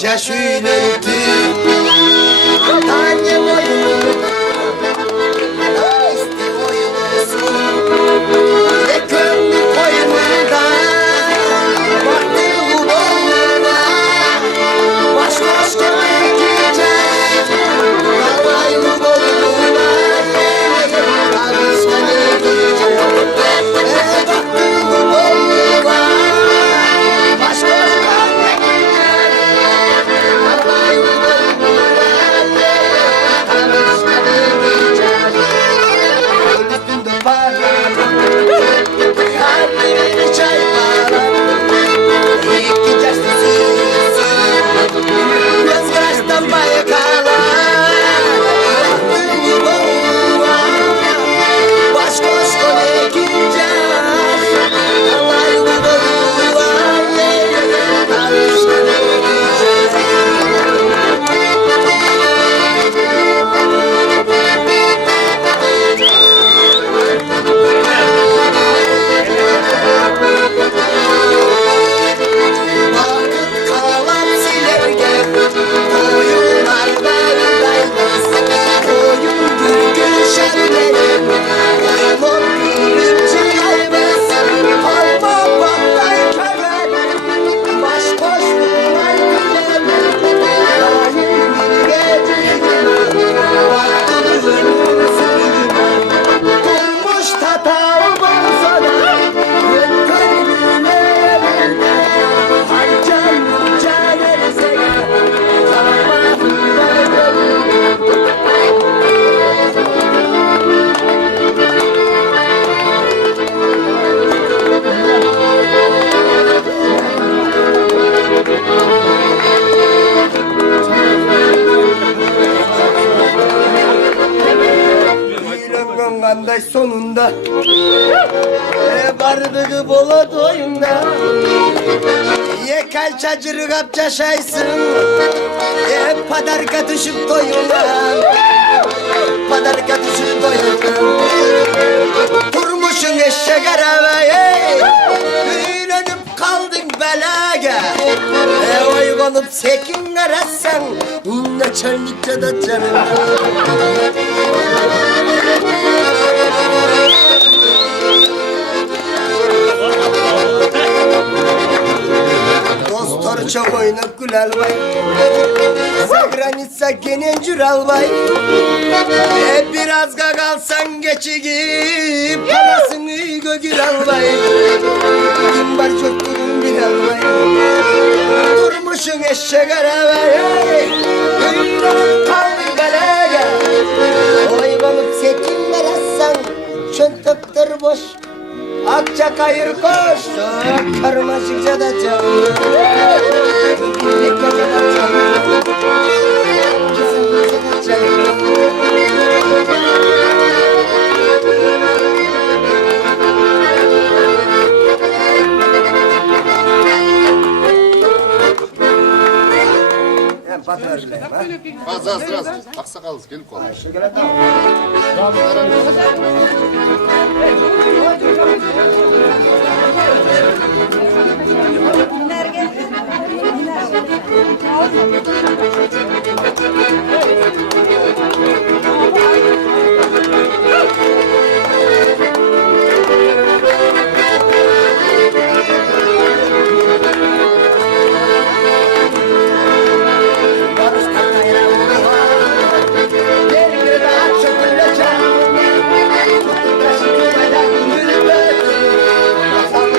Koca şüylentü Tane boyunu İste oyunu Ve kömlü koyununda Baktı bu boynuna Baş koş köpek gidecek Vallahi bu boynuna Karışma ne gidecek Baktı bu boynuna Baş koş köpek gidecek Vallahi bu boynuna Karışma ne gidecek Üstünde para Kalbimini çay para İyi gideceksin süzün Göz kaçtan bayakala Baktın boğuma Baş koş kone gideceğiz Allah'ı bu boğuma Karışma ne gideceğiz Vakit kalan silerge Koyunlar bağırdaymaz Koyun gülgün şenlerim Limon gülümcü yaymaz Alma battay köverim Baş boş bulmay gülemem Daim bir geceyim Baktım önüm sürgüm Durmuş tatavım sana Gönlüme Hay canım caner seni Yüreğim kanday sonunda Bardığı bola doyunda Ye çacırı kapça şaysın Padarka düşüp doyundan Padarka düşüp doyundan Durmuşun eşek arabaya Büyünüp kaldın belaga Oygunup sekin arasan Ne çarnıkça da canım Dostlar çok oynak gül albay Sagranitsa genencür albay Biraz kalsan geçigi Parasını gögür albay Kim var çok durun bir albay Durmuşun eşek arabaya Hüylanıp kaldı belaga Oylanıp sekin verassan Çöntöktür boş Akça kayır koştu Karmaşıkça da canlı Lekmece da canlı Kesinlikle da canlı Ben patlar bile ha. Az. Aksakalız gelip konuş. Şöyle tamam.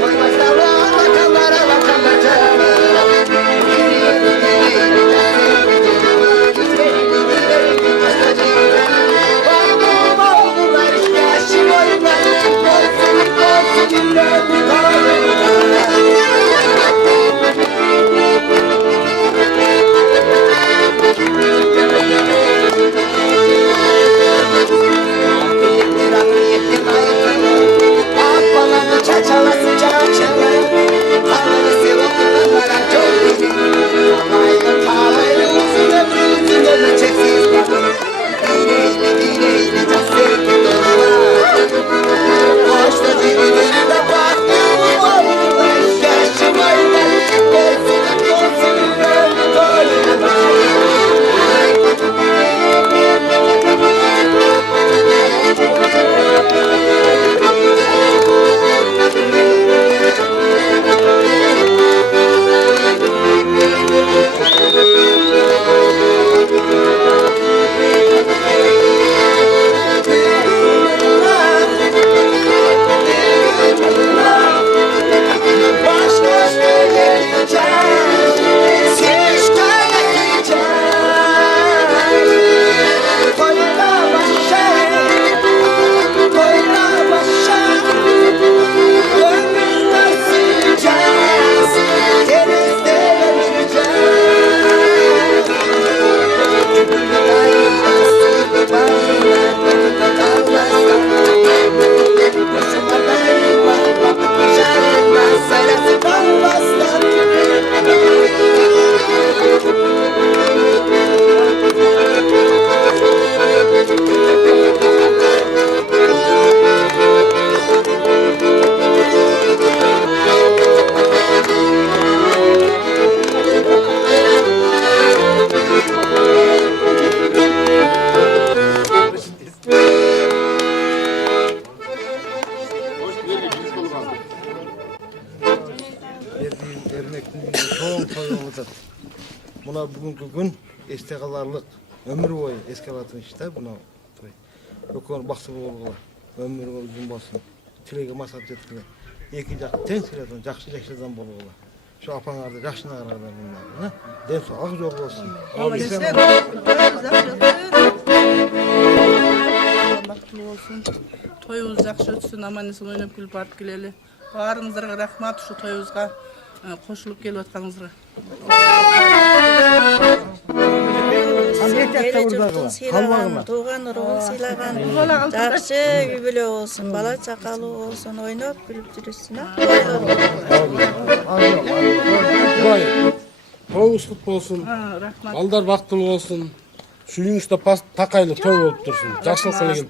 Koymaz Ermek'in çoğun toyuğumuzdur. Buna bugünkü gün esте kalarlık, ömür boyu eski alatın işte buna toy. Yok baksın olgular, ömür boyu uzun olsun. Tilegi masat etkiler. İki jak ten siledan, jakşı-jakşıdan bolgular. Şu apanlarda jakşına ararlar bunlar. Den sağlık yol olsun. Baktlı olsun. Toyunuz jakşı ötsün, aman-esin oynap gülüp barıp geleli. Barınızlarga rahmat şu toyunuzga koşulup gelip atkanızga. Ele jurtun sıylagan, tuğan urug'un sıylagan, jakşı übüle olsun, bala çakalı olsun, oynap gülüp жүрüsün. Toyunuz kut bolsun. Rahmat. Balдар bактылуу болсун. Suyunuzda takaylı toy olup dursun. Jakşılık sene gelip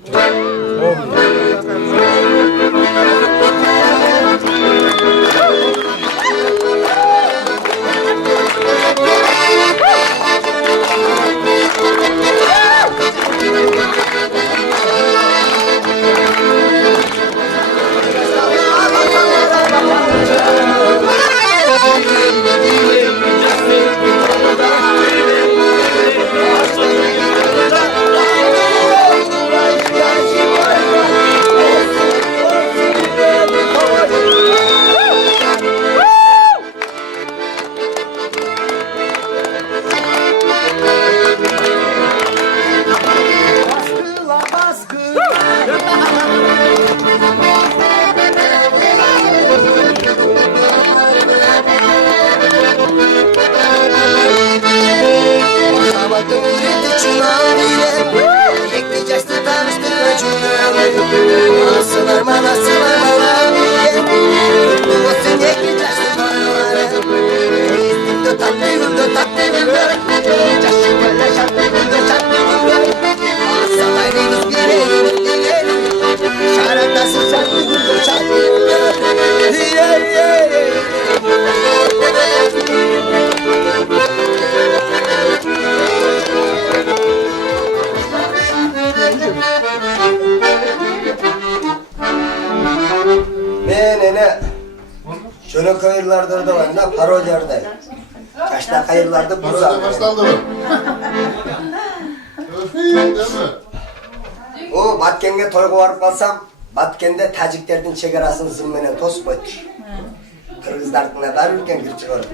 Şöyle kayırlarda da var, ne parodiyardayım. Kaçta kayırlarda buz Burada aldım. başlandı mı? Değil mi? O Batken'e toyga varıp kalsam, Batken'de Taciklerden çekerasını zımmenen tosip koydu. Kırgızlardına dar ülken girçi varıp.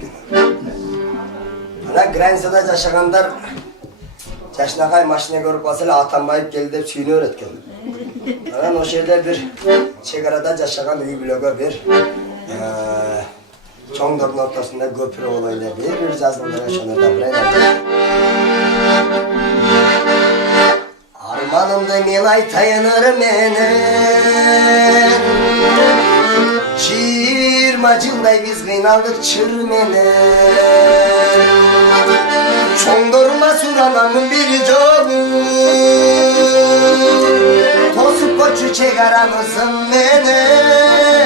Ana Gransya'da yaşaganlar, Çaşnakay maşine görüp kalsayla atanbayıp geldi de suyunu öğretken. Ana o şeyde bir çekerada yaşagan üy bloga bir Çoğunların ortasında köprü olayla bir yazılımlara şunu da buraya. Armanımda men aytayınır menen 20 жылдай biz kıynaldık çır menen Çoğundurma suranamın bir jolu Tosup koçu çegaramızın menen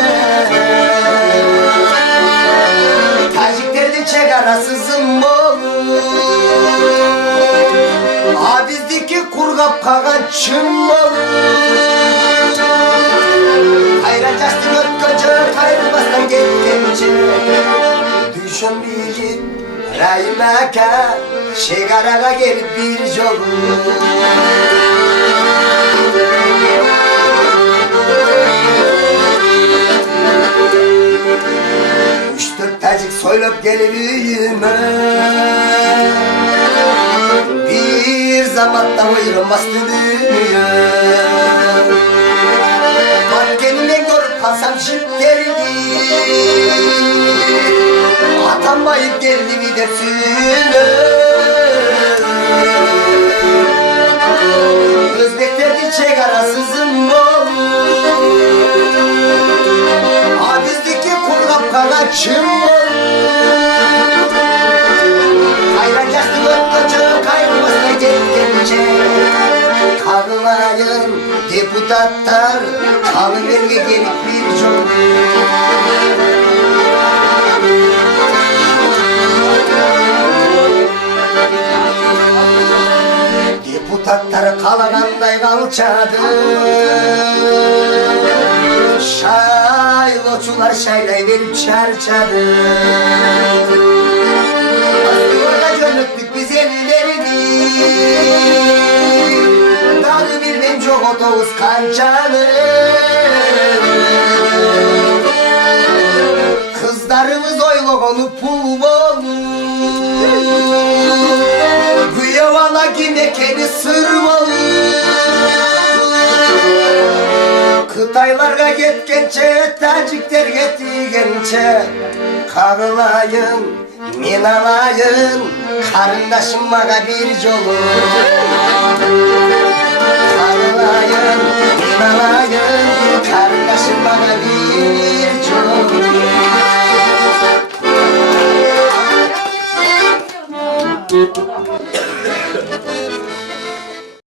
Taciklerdi çegarasızın bolu Abizdeki kurgap kagan çın bolu Kayracastın ötkacı kayrılmasdan gettemce Düşün bir git Rahimaka Şegaraga gelip bir jolu Tacik soylup gelip üyüme Bir zamatta uyurmaz dünya Batken'de görüp kalsam şıp geldi Atanmayıp geldi bir de sünü Özbeklerdi çegarasızın bolu Abizdeki kurlap kanaçım Kayracastı ötkacı kayrılmasına gettemce Kağılayın deputatlar Kalıverge gelip bir jol Deputatları kalaganday kalçadı Şayloçular şaylayıverip çarçadı. Aslılarla gönlüktük biz ellerini. Dağı bilmem çok otobüs kancalı. Kızlarımız oyluk onu pul bolu. Kıyavana gimekeni sırmalı. Kıtaylarga getkençe, tacikler getigençe kağılayın, men alayın, karındaşım maga bir jolu. Kağılayın, men alayın, karındaşım maga bir jolu.